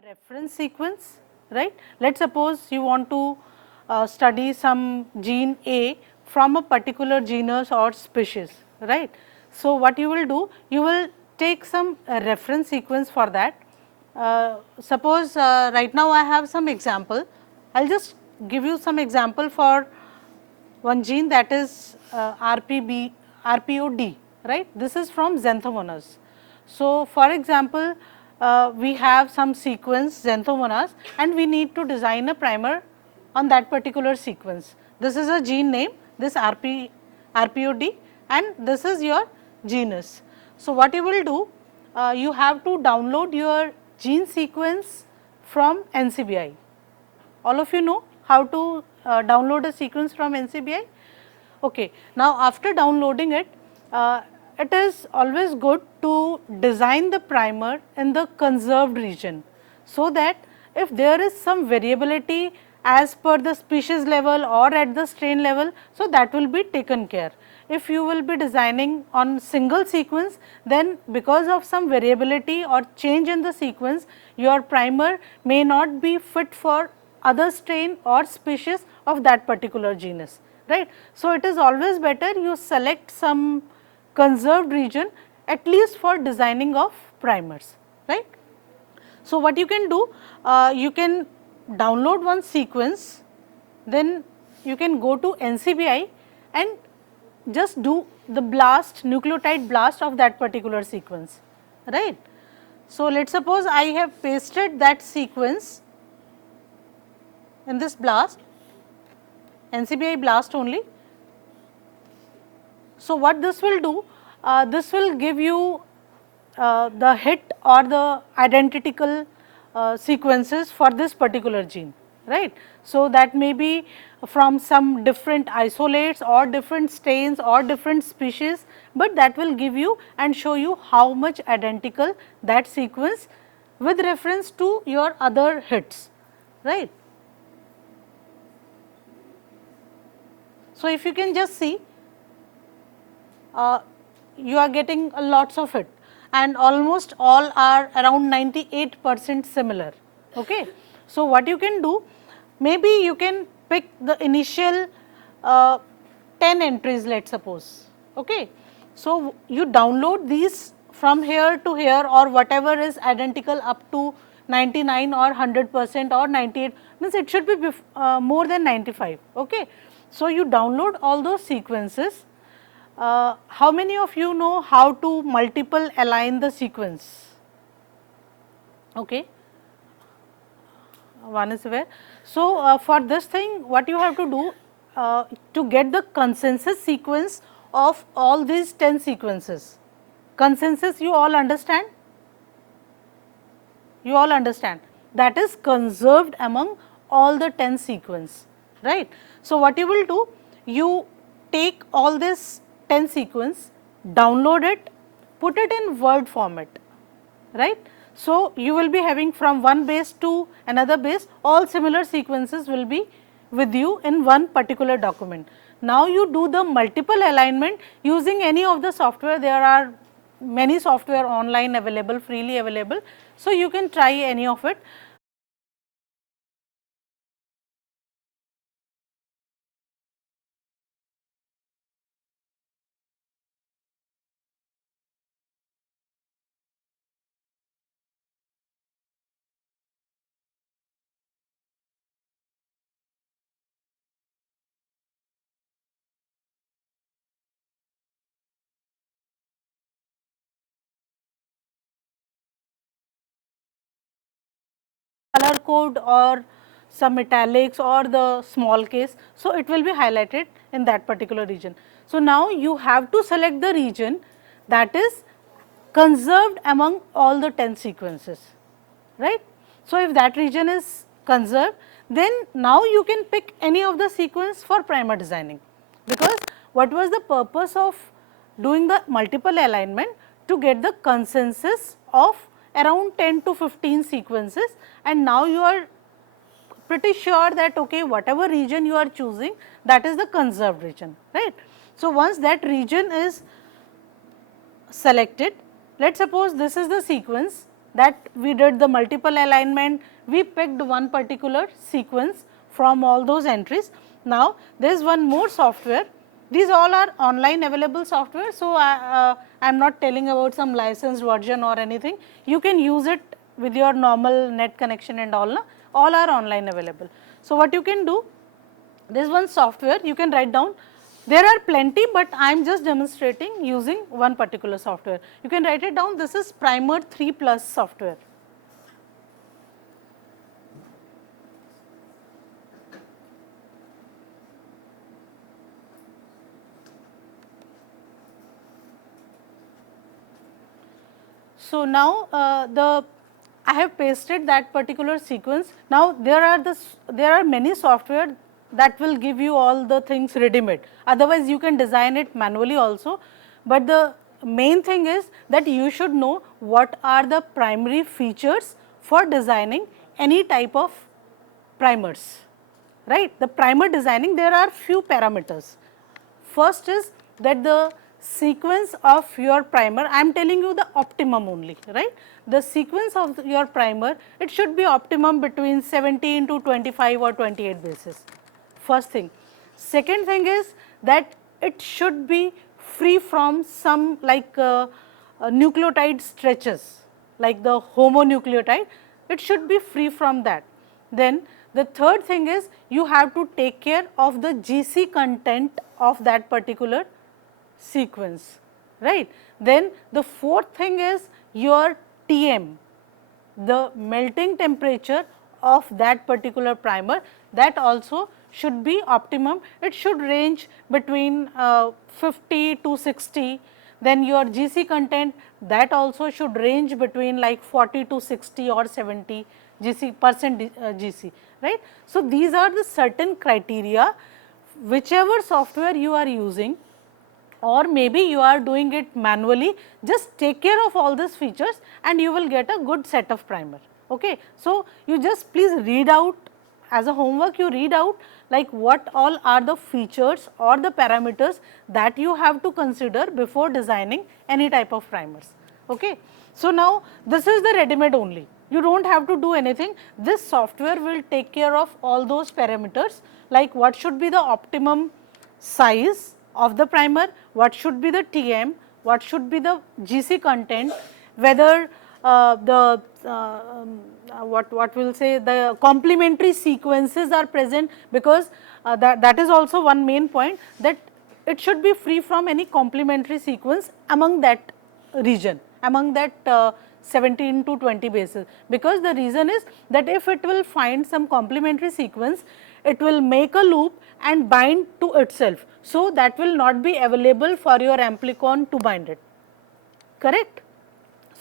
reference sequence, right. Let us suppose you want to study some gene A from a particular genus or species, right. So, what you will do? You will take some reference sequence for that. Suppose right now I have some example. I will just give you some example for one gene, that is RPOD, right. This is from Xanthomonas. So, for example, we have some sequence Xanthomonas and we need to design a primer on that particular sequence. This is a gene name, this RPOD, and this is your genus. So, what you will do? You have to download your gene sequence from NCBI. All of you know how to download a sequence from NCBI? Okay. Now, after downloading it, it is always good to design the primer in the conserved region, so that if there is some variability as per the species level or at the strain level, so that will be taken care. If you will be designing on single sequence, then because of some variability or change in the sequence, your primer may not be fit for other strain or species of that particular genus, right. So, it is always better you select some conserved region at least for designing of primers, right. So, what you can do? You can download one sequence, then you can go to NCBI and just do the blast, nucleotide blast of that particular sequence, right. So, let us suppose I have pasted that sequence in this blast, NCBI blast only. So, what this will do? This will give you the hit or the identical sequences for this particular gene, right. So, that may be from some different isolates or different strains or different species, but that will give you and show you how much identical that sequence with reference to your other hits, right. So, if you can just see, you are getting lots of it and almost all are around 98% similar. Okay. So, what you can do? Maybe you can pick the initial 10 entries, let us suppose. Okay. So, you download these from here to here or whatever is identical up to 99 or 100% or 98, means it should be more than 95. Okay. So, you download all those sequences. How many of you know how to multiple align the sequence? Okay. One is aware. So, for this thing what you have to do to get the consensus sequence of all these 10 sequences. Consensus you all understand? You all understand, that is conserved among all the 10 sequence, right. So, what you will do? You take all this 10 sequence, download it, put it in Word format, right. So, you will be having from one base to another base, all similar sequences will be with you in one particular document. Now, you do the multiple alignment using any of the software. There are many software online available, freely available. So, you can try any of it. Color code or some italics or the small case. So, it will be highlighted in that particular region. So, now you have to select the region that is conserved among all the 10 sequences, right. So, if that region is conserved, then now you can pick any of the sequence for primer designing, because what was the purpose of doing the multiple alignment? To get the consensus of around 10 to 15 sequences, and now you are pretty sure that okay, whatever region you are choosing, that is the conserved region, right. So, once that region is selected, let us suppose this is the sequence that we did the multiple alignment, we picked one particular sequence from all those entries. Now, there is one more software. These all are online available software. So, I am not telling about some licensed version or anything. You can use it with your normal net connection and all are online available. So, what you can do, there is one software you can write down. There are plenty, but I am just demonstrating using one particular software. You can write it down. This is Primer 3 Plus software. So, now I have pasted that particular sequence. Now, there are many software that will give you all the things ready made, otherwise you can design it manually also. But the main thing is that you should know what are the primary features for designing any type of primers, right. The primer designing, there are few parameters. First is that the sequence of your primer, I am telling you the optimum only, right. The sequence of your primer, it should be optimum between 17 to 25 or 28 bases. First thing. Second thing is that it should be free from some like nucleotide stretches, like the homonucleotide, it should be free from that. Then the third thing is you have to take care of the GC content of that particular sequence, right. Then the fourth thing is your TM, the melting temperature of that particular primer, that also should be optimum. It should range between 50 to 60. Then your GC content, that also should range between like 40 to 60 or 70 GC GC, right. So, these are the certain criteria, whichever software you are using, or maybe you are doing it manually, just take care of all these features and you will get a good set of primer. Okay. So, you just please read out as a homework, you read out like what all are the features or the parameters that you have to consider before designing any type of primers. Okay. So, now this is the ready made only, you do not have to do anything. This software will take care of all those parameters, like what should be the optimum size of the primer, what should be the TM, what should be the GC content, whether what we will say, the complementary sequences are present, because that is also one main point, that it should be free from any complementary sequence among that region, among that 17 to 20 bases, because the reason is that if it will find some complementary sequence, it will make a loop and bind to itself. So, that will not be available for your amplicon to bind it, correct.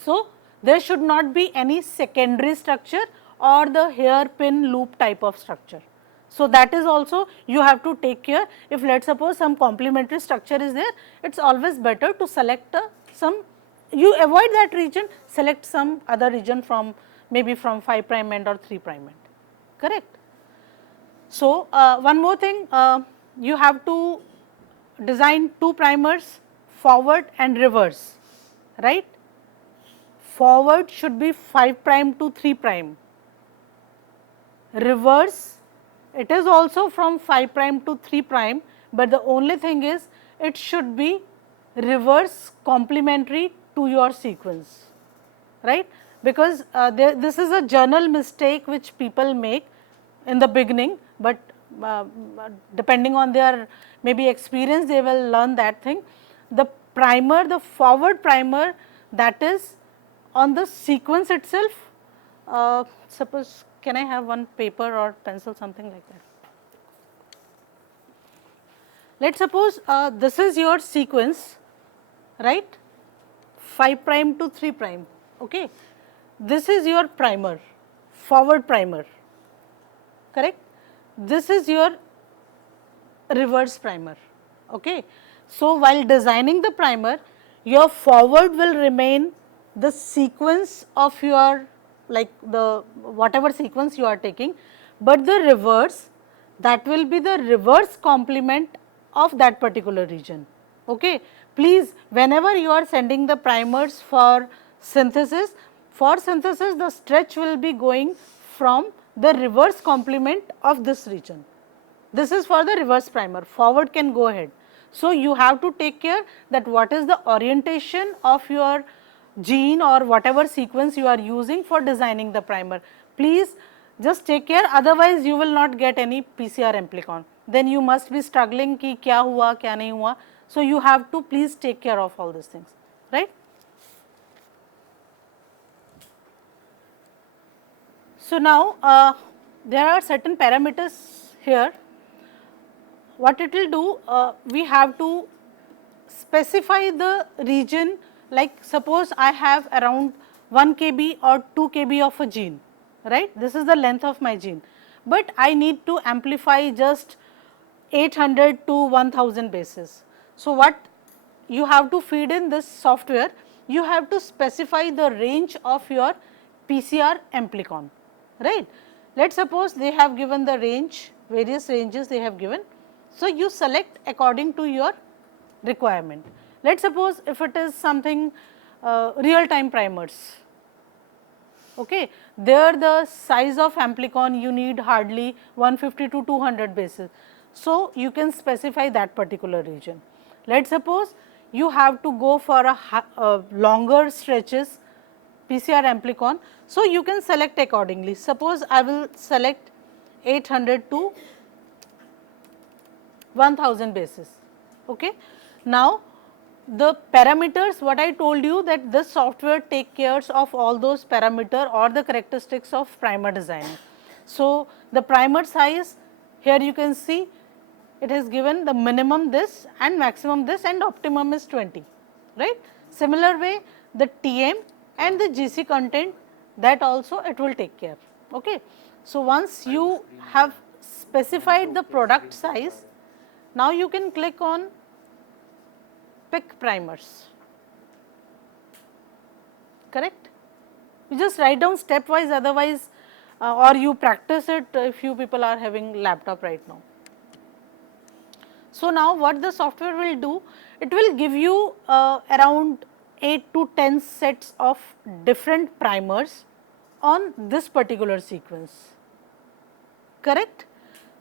So, there should not be any secondary structure or the hairpin loop type of structure. So, that is also you have to take care. If let us suppose some complementary structure is there, it is always better to select some, you avoid that region, select some other region from maybe from 5' end or 3' end, correct. So, one more thing, you have to design two primers, forward and reverse, right. Forward should be 5' to 3', reverse it is also from 5' to 3', but the only thing is it should be reverse complementary to your sequence, right, because this is a journal mistake which people make in the beginning, but depending on their maybe experience they will learn that thing. The primer, the forward primer, that is on the sequence itself. Suppose, can I have one paper or pencil, something like that. Let us suppose this is your sequence, right, 5' to 3', okay. This is your primer, forward primer, correct. This is your reverse primer, okay. So, while designing the primer, your forward will remain the sequence of your, like the whatever sequence you are taking, but the reverse, that will be the reverse complement of that particular region, okay. Please, whenever you are sending the primers for synthesis, For synthesis, the stretch will be going from the reverse complement of this region. This is for the reverse primer, forward can go ahead. So, you have to take care that what is the orientation of your gene or whatever sequence you are using for designing the primer. Please just take care, otherwise you will not get any PCR amplicon. Then you must be struggling ki kya hua, kya nahi hua. So, you have to please take care of all these things, right. So, now there are certain parameters here. What it will do, we have to specify the region, like suppose I have around 1 kb or 2 kb of a gene, right. This is the length of my gene, but I need to amplify just 800 to 1000 bases. So, what you have to feed in this software, you have to specify the range of your PCR amplicon, right. Let us suppose they have given the range, various ranges they have given. So, you select according to your requirement. Let us suppose if it is something real time primers, okay, there the size of amplicon you need hardly 150 to 200 bases. So, you can specify that particular region. Let us suppose you have to go for a longer stretches PCR amplicon. So, you can select accordingly. Suppose I will select 800 to 1000 bases. Okay. Now, the parameters, what I told you that this software take cares of all those parameter or the characteristics of primer designing. So, the primer size, here you can see it has given the minimum this and maximum this and optimum is 20, right. Similar way the TM and the GC content, that also it will take care. Okay. So, once you have specified the product size, now you can click on pick primers, correct. You just write down stepwise, otherwise or you practice it if you people are having laptop right now. So, now what the software will do, it will give you around 8 to 10 sets of different primers on this particular sequence, correct.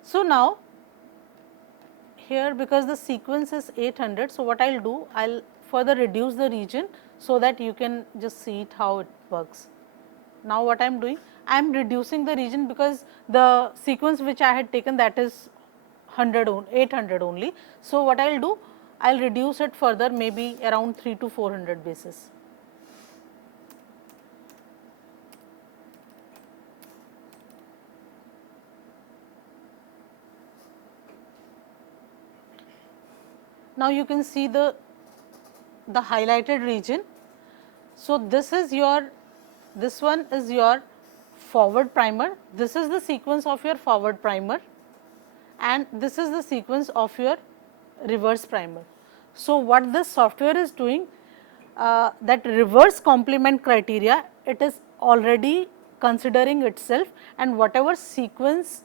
So, now here because the sequence is 800, so what I will do, I will further reduce the region so that you can just see it how it works. Now, what I am doing, I am reducing the region because the sequence which I had taken, that is 800 only. So, what I will do, I will reduce it further, maybe around 3 to 400 bases. Now, you can see the highlighted region. So, this is your, this one is your forward primer, this is the sequence of your forward primer and this is the sequence of your reverse primer. So, what this software is doing, that reverse complement criteria, it is already considering itself, and whatever sequence,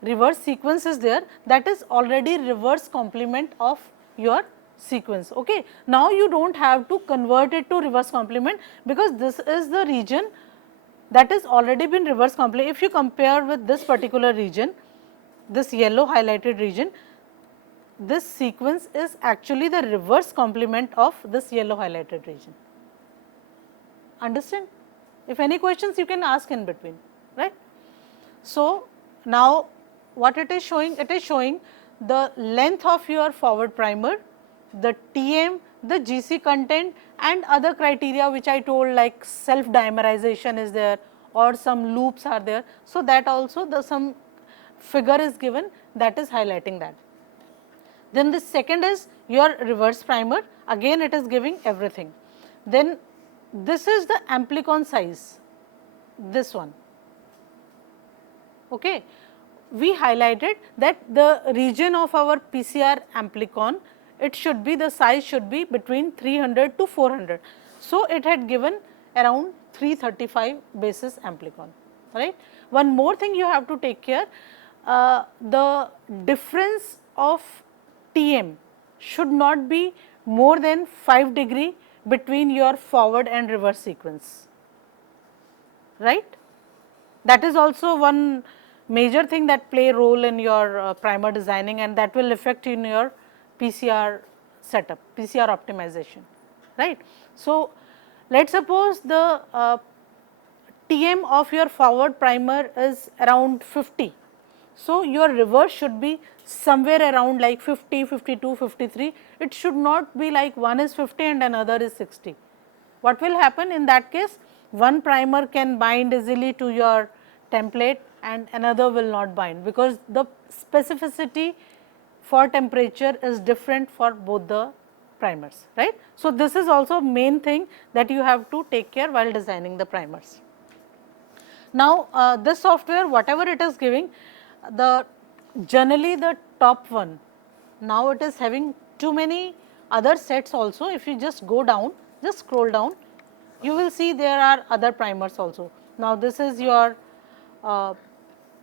reverse sequence is there, that is already reverse complement of your sequence. Okay. Now, you do not have to convert it to reverse complement, because this is the region that is already been reverse complement. If you compare with this particular region, this yellow highlighted region, this sequence is actually the reverse complement of this yellow highlighted region. Understand? If any questions, you can ask in between, right. So, now what it is showing the length of your forward primer, the TM, the GC content and other criteria which I told, like self dimerization is there or some loops are there. So, that also the some figure is given, that is highlighting that. Then the second is your reverse primer, again it is giving everything. Then this is the amplicon size, this one. Okay. We highlighted that the region of our PCR amplicon, it should be, the size should be between 300 to 400. So, it had given around 335 basis amplicon, right. One more thing you have to take care, the difference of TM should not be more than 5 degree between your forward and reverse sequence. right. That is also one major thing that play a role in your primer designing, and that will affect in your PCR setup, PCR optimization, right. So, let us suppose the TM of your forward primer is around 50. So, your reverse should be somewhere around like 50, 52, 53. It should not be like one is 50 and another is 60. What will happen in that case? One primer can bind easily to your template and another will not bind, because the specificity for temperature is different for both the primers, right. So, this is also main thing that you have to take care while designing the primers. Now, this software, whatever it is giving, the generally the top one, now it is having too many other sets also. If you just go down, just scroll down, you will see there are other primers also. Now, this is your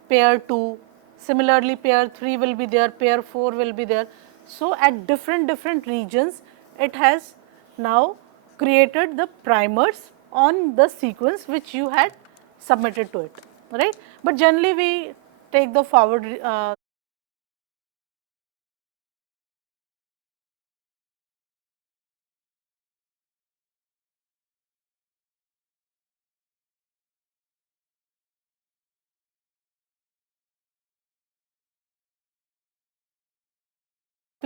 pair 2, similarly pair 3 will be there, pair 4 will be there. So, at different regions, it has now created the primers on the sequence which you had submitted to it, right. But generally we take the forward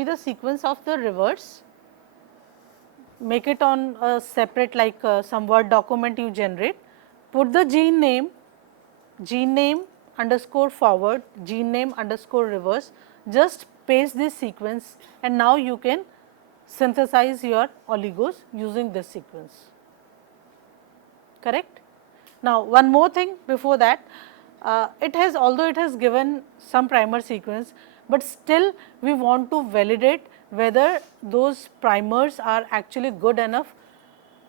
the sequence of the reverse, make it on a separate like some Word document you generate, put the gene name underscore forward, gene name underscore reverse, just paste this sequence, and now you can synthesize your oligos using this sequence, correct. Now, one more thing before that, it has, although it has given some primer sequence, but still we want to validate whether those primers are actually good enough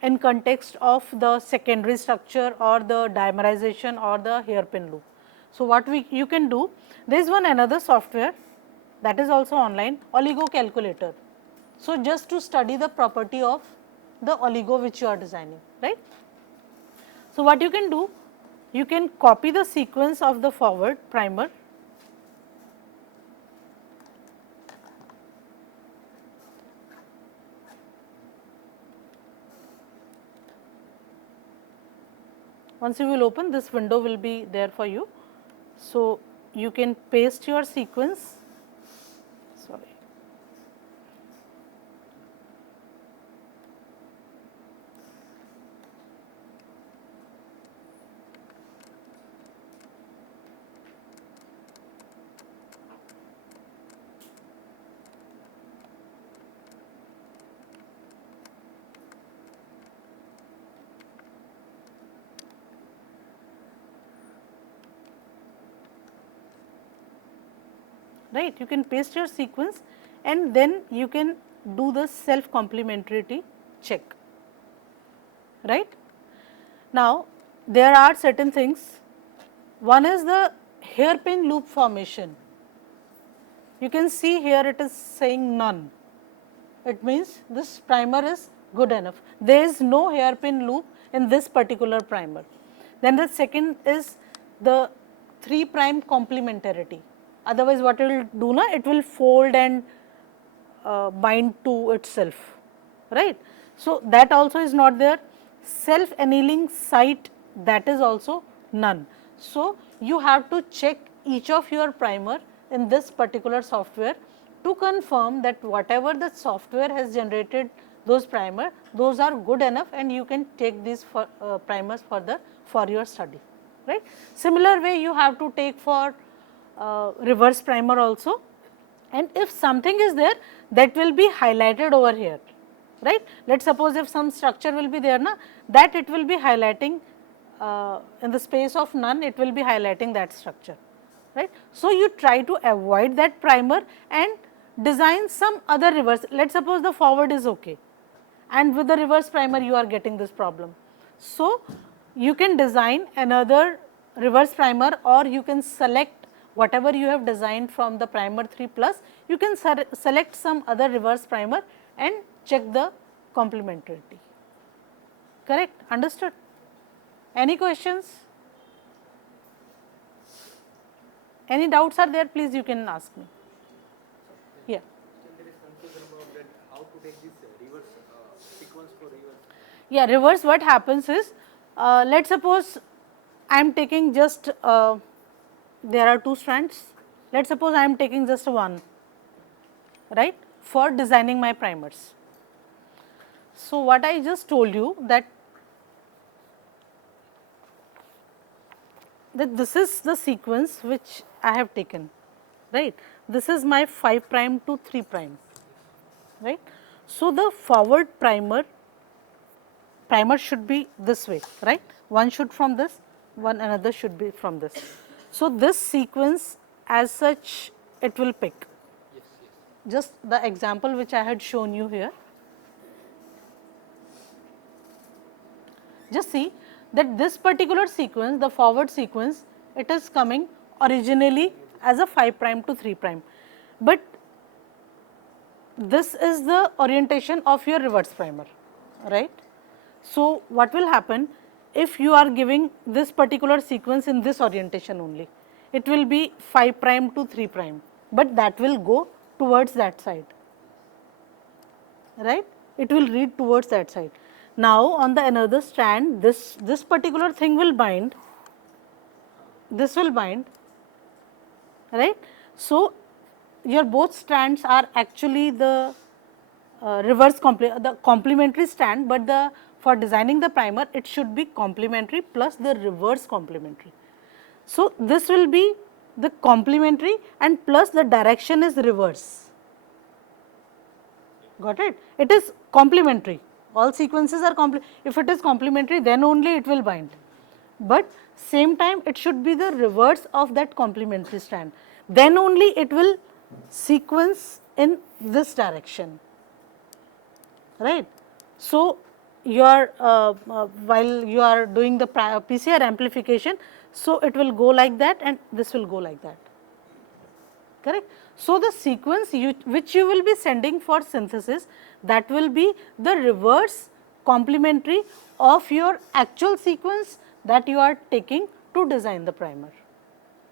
in context of the secondary structure or the dimerization or the hairpin loop. So, what you can do, there is one another software that is also online, Oligo Calculator. So, just to study the property of the oligo which you are designing, right. So, what you can do, you can copy the sequence of the forward primer, once you will open, this window will be there for you. So, you can paste your sequence, sorry. Right, you can paste your sequence and then you can do the self complementarity check, right. Now, there are certain things, one is the hairpin loop formation. You can see here it is saying none, it means this primer is good enough, there is no hairpin loop in this particular primer. Then the second is the 3' complementarity, otherwise what it will do na, it will fold and bind to itself, right. So, that also is not there, self annealing site, that is also none. So, you have to check each of your primer in this particular software to confirm that whatever the software has generated those primer, those are good enough and you can take these primers further for your study, right. Similar way you have to take for reverse primer also, and if something is there, that will be highlighted over here, right. Let us suppose if some structure will be there na, that it will be highlighting in the space of none, it will be highlighting that structure, right. So, you try to avoid that primer and design some other reverse. Let us suppose the forward is okay and with the reverse primer you are getting this problem. So, you can design another reverse primer, or you can select whatever you have designed from the primer 3 plus, you can select some other reverse primer and check the complementarity, correct, understood. Any questions? Any doubts are there, please you can ask me. Yeah. There is confusion about that how to take this reverse sequence for reverse. Yeah, reverse what happens is, let's suppose I am taking just, there are two strands, let's suppose I am taking just one, right, for designing my primers. So, what I just told you that this is the sequence which I have taken, right. This is my 5 prime to 3 prime, right. So, the forward primer should be this way, right. One should from this, one another should be from this. So, this sequence as such it will pick. Yes, yes. Just the example which I had shown you here. Just see that this particular sequence, the forward sequence, it is coming originally as a 5 prime to 3 prime, but this is the orientation of your reverse primer, right. So, what will happen if you are giving this particular sequence in this orientation only, it will be 5 prime to 3 prime, but that will go towards that side, right, it will read towards that side. Now, on the another strand, this particular thing will bind, this will bind, right. So, your both strands are actually the the complementary strand, but the for designing the primer it should be complementary plus the reverse complementary. So, this will be the complementary and plus the direction is reverse, got it. It is complementary, all sequences are if it is complementary then only it will bind, but same time it should be the reverse of that complementary strand, then only it will sequence in this direction, right. So, you are while you are doing the PCR amplification, so it will go like that and this will go like that, correct. So, the sequence which you will be sending for synthesis, that will be the reverse complementary of your actual sequence that you are taking to design the primer,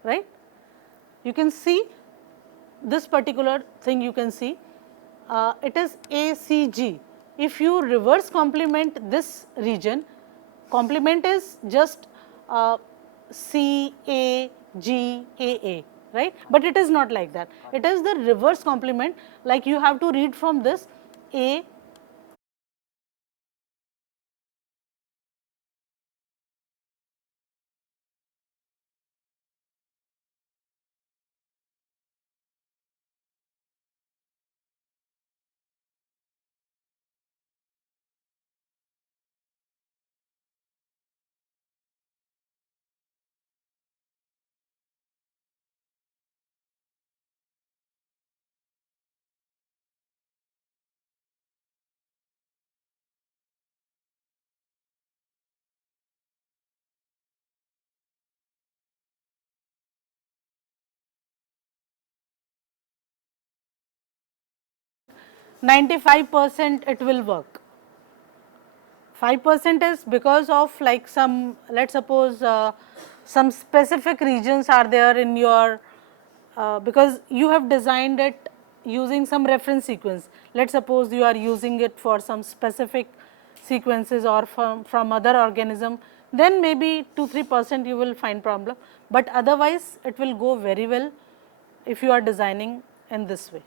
right. You can see this particular thing, you can see it is ACG. If you reverse complement this region, complement is just CAGAA, right, but it is not like that, it is the reverse complement, like you have to read from this A. %95 it will work. 5% is because of like some, let us suppose some specific regions are there in your, because you have designed it using some reference sequence. Let us suppose you are using it for some specific sequences or from other organism, then maybe 2-3% you will find problem, but otherwise it will go very well if you are designing in this way,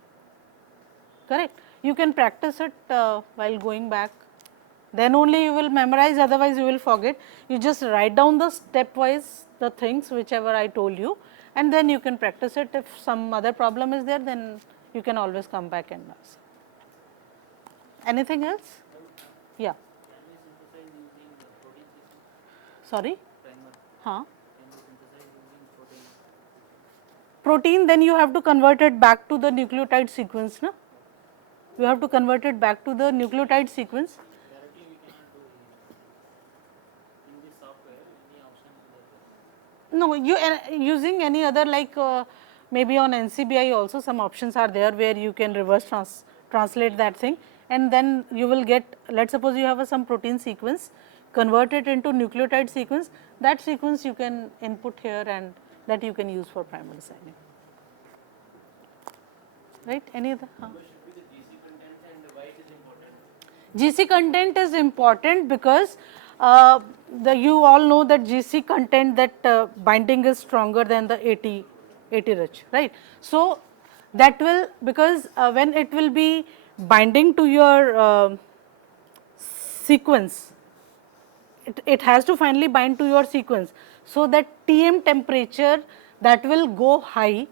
correct. You can practice it while going back, then only you will memorize, otherwise you will forget. You just write down the stepwise the things whichever I told you, and then you can practice it. If some other problem is there, then you can always come back and ask. Anything else? Yeah. Sorry? Huh? Protein, then you have to convert it back to the nucleotide sequence, no? You have to convert it back to the nucleotide sequence. No, you using any other like maybe on NCBI also some options are there where you can reverse translate that thing, and then you will get, let us suppose you have some protein sequence, convert it into nucleotide sequence, that sequence you can input here and that you can use for primer designing. Right? Any other? GC content is important because you all know that GC content, that binding is stronger than the 80 rich, right. So, that will, because when it will be binding to your sequence, it has to finally bind to your sequence. So, that Tm temperature, that will go high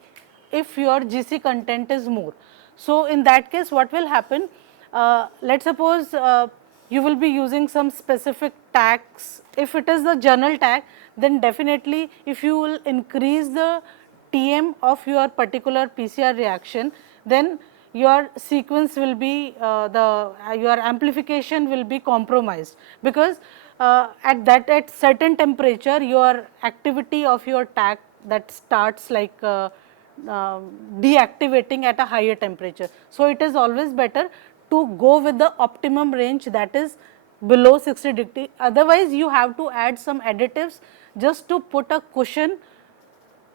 if your GC content is more. So, in that case what will happen, let us suppose you will be using some specific tags. If it is the journal tag, then definitely if you will increase the Tm of your particular PCR reaction, then your sequence will be your amplification will be compromised, because at certain temperature your activity of your tag, that starts like deactivating at a higher temperature. So, it is always better to go with the optimum range, that is below 60 degree. Otherwise, you have to add some additives just to put a cushion,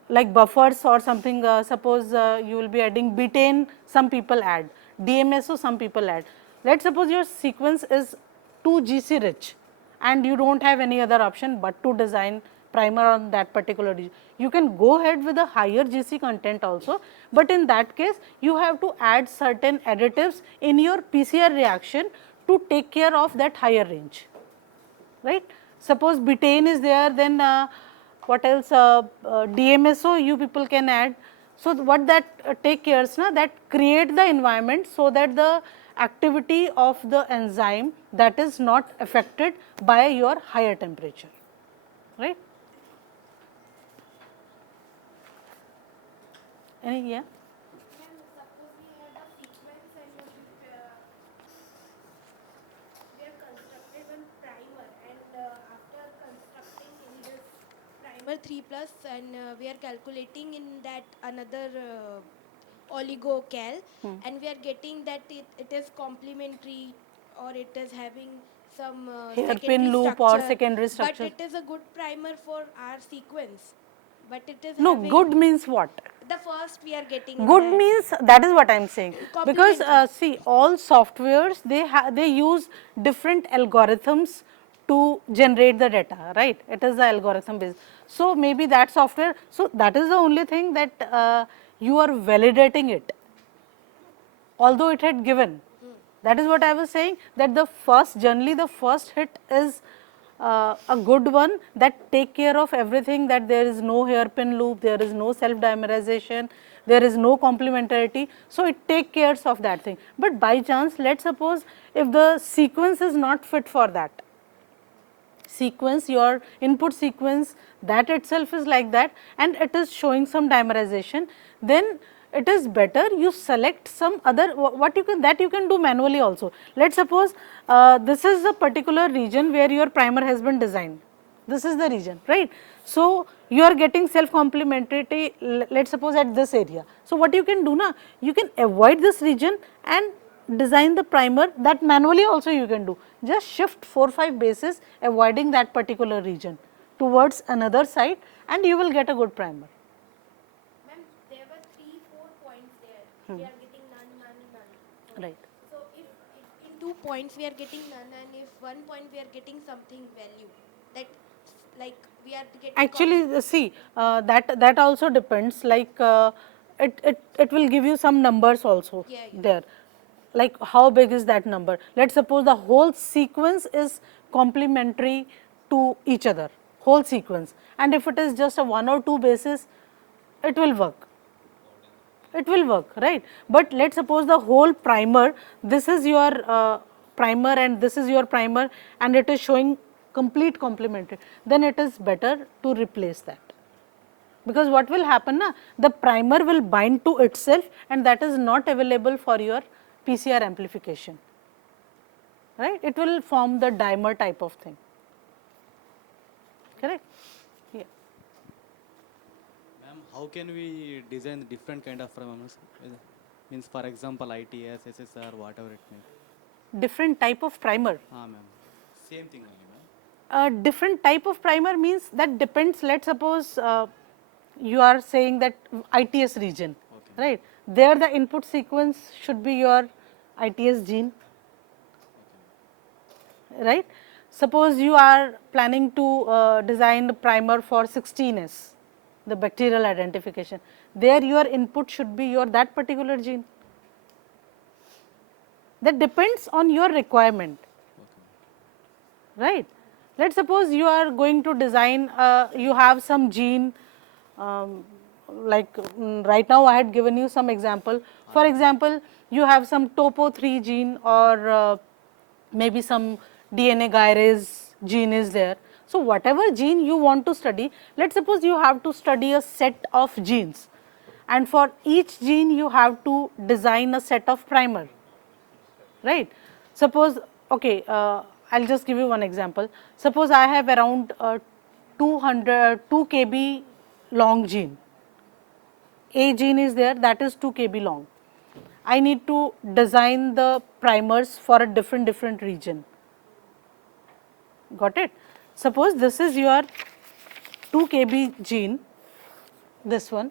like buffers or something. Suppose you will be adding betaine, some people add DMSO, some people add. Let us suppose your sequence is too GC rich and you do not have any other option but to design primer on that particular region. You can go ahead with a higher GC content also, but in that case you have to add certain additives in your PCR reaction to take care of that higher range, right. Suppose betaine is there, then what else, DMSO you people can add. So, what that take cares na, that create the environment so that the activity of the enzyme, that is not affected by your higher temperature, right. Any, yeah. Suppose we have a sequence and we have constructed one primer, and after constructing in this primer 3 plus, and we are calculating in that another oligo cal, and we are getting that it is complementary, or it is having some Hairpin secondary loop structure, or secondary structure. but it is a good primer for our sequence, but it is No, having good means what? the first we are getting in Good that. means, that is what I am saying, because Complementary. see, all softwares, they use different algorithms to generate the data, right. It is the algorithm based. So, maybe that software, so that is the only thing that you are validating it, although it had given. That is what I was saying, that the first, generally the first hit is a good one, that take care of everything, that there is no hairpin loop, there is no self dimerization, there is no complementarity. So, it take cares of that thing. But by chance, let us suppose if the sequence is not fit for that, sequence, your input sequence, that itself is like that and it is showing some dimerization, then it is better you select some other, what you can, that you can do manually also. Let us suppose this is a particular region where your primer has been designed, this is the region, right. So, you are getting self complementarity, let us suppose at this area. So, what you can do na, you can avoid this region and design the primer, that manually also you can do, just shift 4-5 bases avoiding that particular region towards another side and you will get a good primer. Ma'am, there were 3-4 points there. We are getting none, none, none. Right. So if in 2 points we are getting none, and if 1 point we are getting something value, that like we are getting. Actually, see, that also depends, like it will give you some numbers also there, like how big is that number. Let us suppose the whole sequence is complementary to each other, whole sequence, and if it is just a 1 or 2 bases, it will work. It will work, right. But let us suppose the whole primer, this is your primer and this is your primer and it is showing complete complementary, then it is better to replace that. Because what will happen na, the primer will bind to itself and that is not available for your PCR amplification, right. It will form the dimer type of thing, correct. Yeah. Ma'am, how can we design different kind of primers? Means for example, ITS, SSR, whatever it may. Different type of primer. Ma'am. Same thing only, ma'am. Different type of primer means that depends. Let us suppose you are saying that ITS region, Okay. right? There the input sequence should be your ITS gene, right? Suppose you are planning to design the primer for 16S, the bacterial identification. There your input should be your that particular gene. That depends on your requirement, right? Let's suppose you are going to design, you have some gene, like right now I had given you some example. For example, you have some topo3 gene or maybe some DNA gyrase gene is there. So, whatever gene you want to study, let's suppose you have to study a set of genes, and for each gene you have to design a set of primer, right. Suppose, okay, I will just give you one example. Suppose I have around 2 kb long gene. A gene is there, that is 2 kb long. I need to design the primers for a different region. Got it? Suppose this is your 2 kb gene, this one,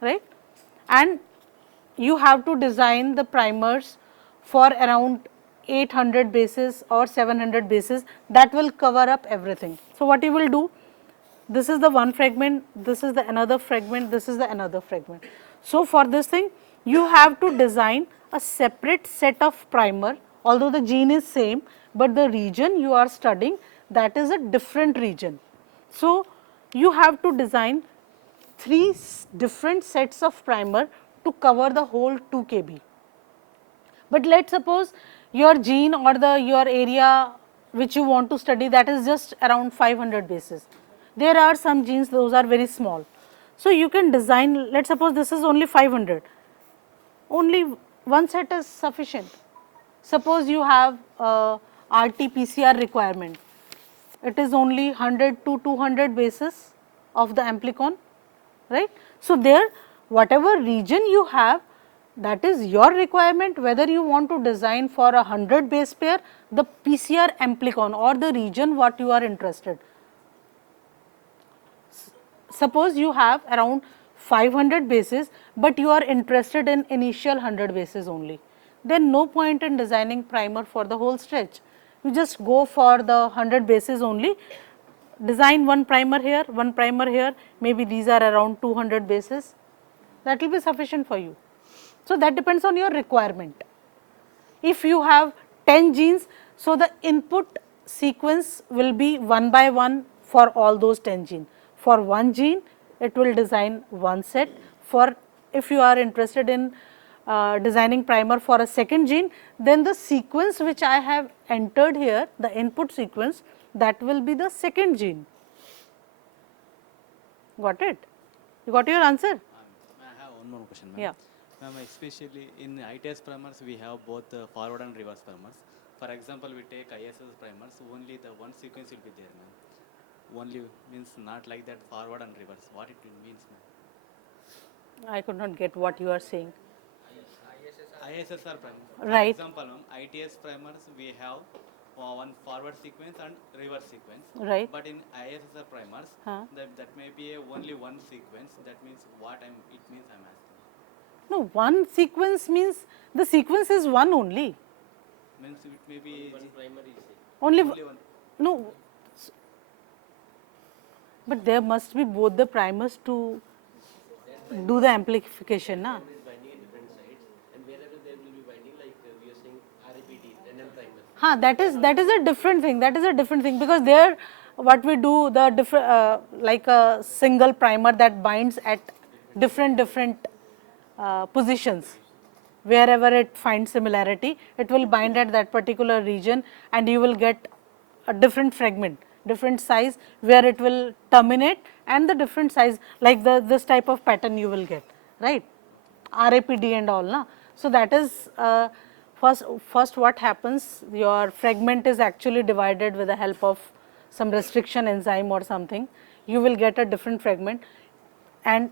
right, and you have to design the primers for around 800 bases or 700 bases, that will cover up everything. So, what you will do, this is the one fragment, this is the another fragment, this is the another fragment. So, for this thing you have to design a separate set of primer, although the gene is same, but the region you are studying, that is a different region. So, you have to design 3 different sets of primer to cover the whole 2 kb. But let us suppose your gene or your area which you want to study, that is just around 500 bases. There are some genes, those are very small. So, you can design, let us suppose this is only 500, only one set is sufficient. Suppose you have RT-PCR requirement, it is only 100 to 200 bases of the amplicon, right. So, there whatever region you have, that is your requirement, whether you want to design for a 100 base pair, the PCR amplicon or the region what you are interested. Suppose you have around 500 bases, but you are interested in initial 100 bases only, then no point in designing primer for the whole stretch. You just go for the 100 bases only, design one primer here, maybe these are around 200 bases, that will be sufficient for you. So, that depends on your requirement. If you have 10 genes, so the input sequence will be one by one for all those 10 genes. For one gene, it will design one set. For if you are interested in designing primer for a second gene, then the sequence which I have entered here, the input sequence, that will be the second gene. Got it? You got your answer? I have one more question, ma'am. Yeah. Ma'am, especially in ITS primers, we have both forward and reverse primers. For example, we take ISS primers, only the one sequence will be there, ma'am. Only means not like that forward and reverse. What it means, ma'am? I could not get what you are saying. ISSR primer. Right. For example, ITS primers, we have one forward sequence and reverse sequence. Right. But in ISSR primers, that may be only one sequence. That means what it means I'm asking. No, one sequence means the sequence is one only. Means it may be Only only one. no, but there must be both the primers to do the amplification, na? Binding at different sites, and wherever there will be binding, like we are saying RAPD, random primer. That is a different thing. That is a different thing, because there what we do, the different like a single primer that binds at different positions. Wherever it finds similarity, it will bind at that particular region, and you will get a different fragment, different size, where it will terminate, and the different size, like this type of pattern you will get, right? RAPD and all, na? So, that is first what happens, your fragment is actually divided with the help of some restriction enzyme or something, you will get a different fragment, and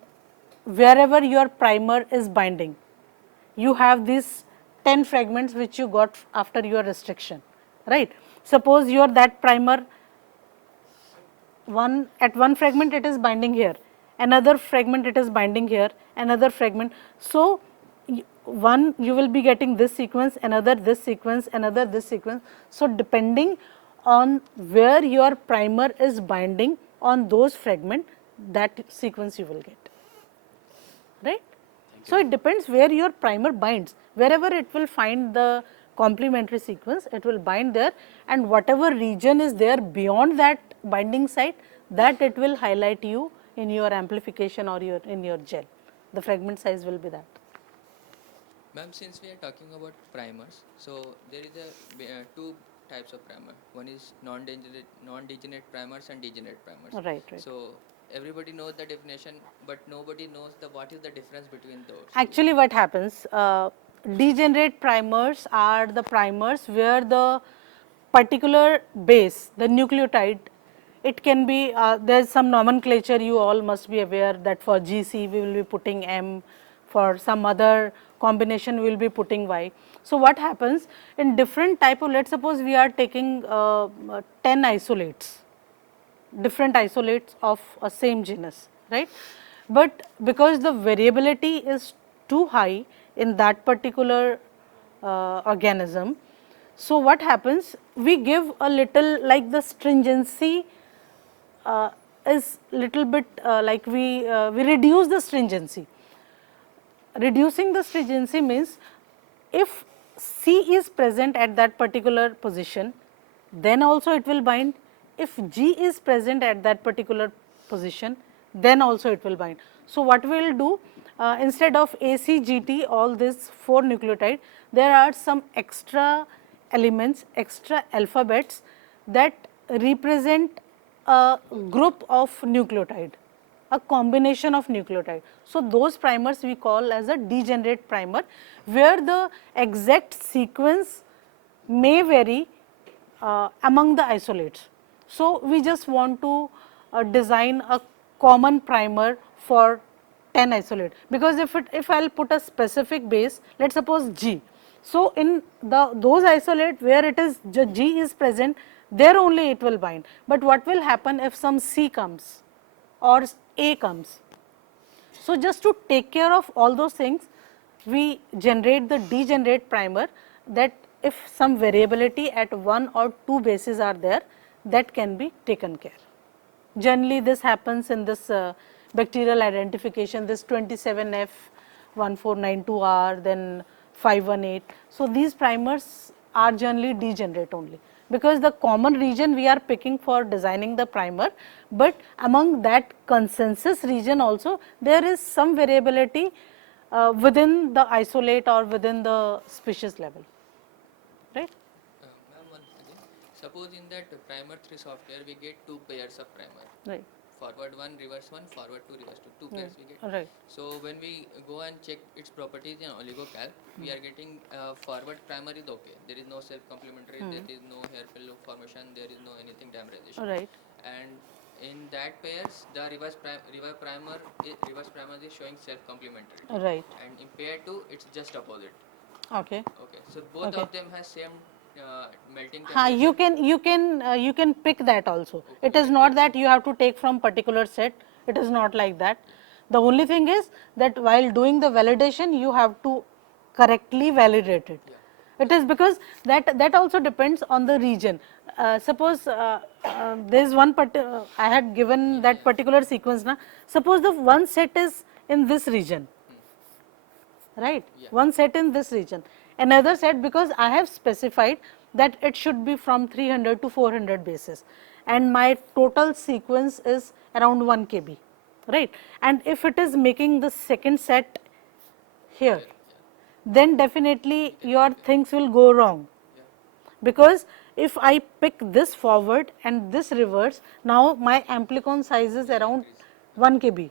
wherever your primer is binding, you have these 10 fragments which you got after your restriction, right. Suppose your that primer, at one fragment it is binding here, another fragment it is binding here, another fragment. So, one you will be getting this sequence, another this sequence, another this sequence. So, depending on where your primer is binding on those fragment, that sequence you will get, right. So, it depends where your primer binds, wherever it will find the complementary sequence, it will bind there, and whatever region is there beyond that binding site, that it will highlight you in your amplification or in your gel. The fragment size will be that. Ma'am, since we are talking about primers, so there is two types of primer. One is non-degenerate primers and degenerate primers. Right, right. So everybody knows the definition, but nobody knows what is the difference between those. Actually, what happens? Degenerate primers are the primers where the particular base, the nucleotide, it can be, there is some nomenclature you all must be aware that for GC we will be putting M, for some other combination we will be putting Y. So, what happens in different type of, let us suppose we are taking 10 isolates, different isolates of a same genus, right. But because the variability is too high in that particular organism, so what happens, we give a little, like the stringency is little bit like we reduce the stringency. Reducing the stringency means if C is present at that particular position, then also it will bind. If G is present at that particular position, then also it will bind. So, what we will do, instead of AC, GT, all these 4 nucleotide, there are some extra elements, extra alphabets that represent a group of nucleotide, a combination of nucleotide. So, those primers we call as a degenerate primer, where the exact sequence may vary among the isolates. So, we just want to design a common primer for 10 isolate, because if I will put a specific base, let us suppose G. So, in those isolate where it is G is present, there only it will bind. But what will happen if some C comes or A comes? So, just to take care of all those things, we generate the degenerate primer, that if some variability at 1 or 2 bases are there, that can be taken care. Generally, this happens in this bacterial identification, this 27F1492R, then 518. So, these primers are generally degenerate only, because the common region we are picking for designing the primer, but among that consensus region also there is some variability within the isolate or within the species level, right. Ma'am, one second. Suppose in that primer 3 software we get 2 pairs of primer. Right. Forward 1, reverse 1, forward 2, reverse 2, 2 pairs we get. Right. So when we go and check its properties in Oligo Calc, we are getting forward primer is okay. There is no self complementary, there is no hair pillow formation, there is no anything dimerization. Right. And in that pairs, the reverse primer is showing self complementary. Right. And in pair 2, it's just opposite. Okay. Okay. So both Okay. of them has same melting You can pick that also. It is not that you have to take from particular set. It is not like that. The only thing is that while doing the validation, you have to correctly validate it. It is because that also depends on the region. Suppose there is one I had given that particular sequence. Na, suppose the one set is in this region, right? One set in this region. Another set, because I have specified that it should be from 300 to 400 bases, and my total sequence is around 1 kb, right. And if it is making the second set here, then definitely your things will go wrong, because if I pick this forward and this reverse, now my amplicon size is around 1 kb.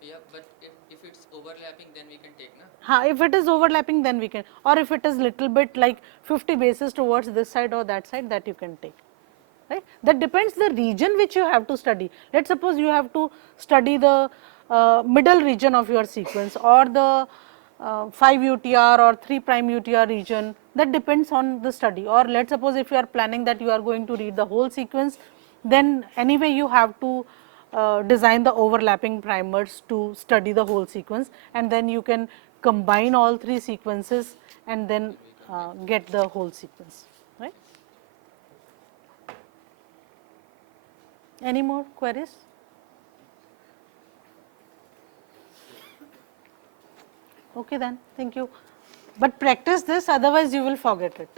Yeah, but if it's overlapping, then we can take, na? If it is overlapping, then we can, or if it is little bit like 50 bases towards this side or that side, that you can take, right. That depends the region which you have to study. Let us suppose you have to study the middle region of your sequence, or the 5 UTR or 3 prime UTR region, that depends on the study. Or let us suppose if you are planning that you are going to read the whole sequence, then anyway you have to design the overlapping primers to study the whole sequence, and then you can combine all 3 sequences and then get the whole sequence, right. Any more queries? Okay then, thank you. But practice this, otherwise you will forget it.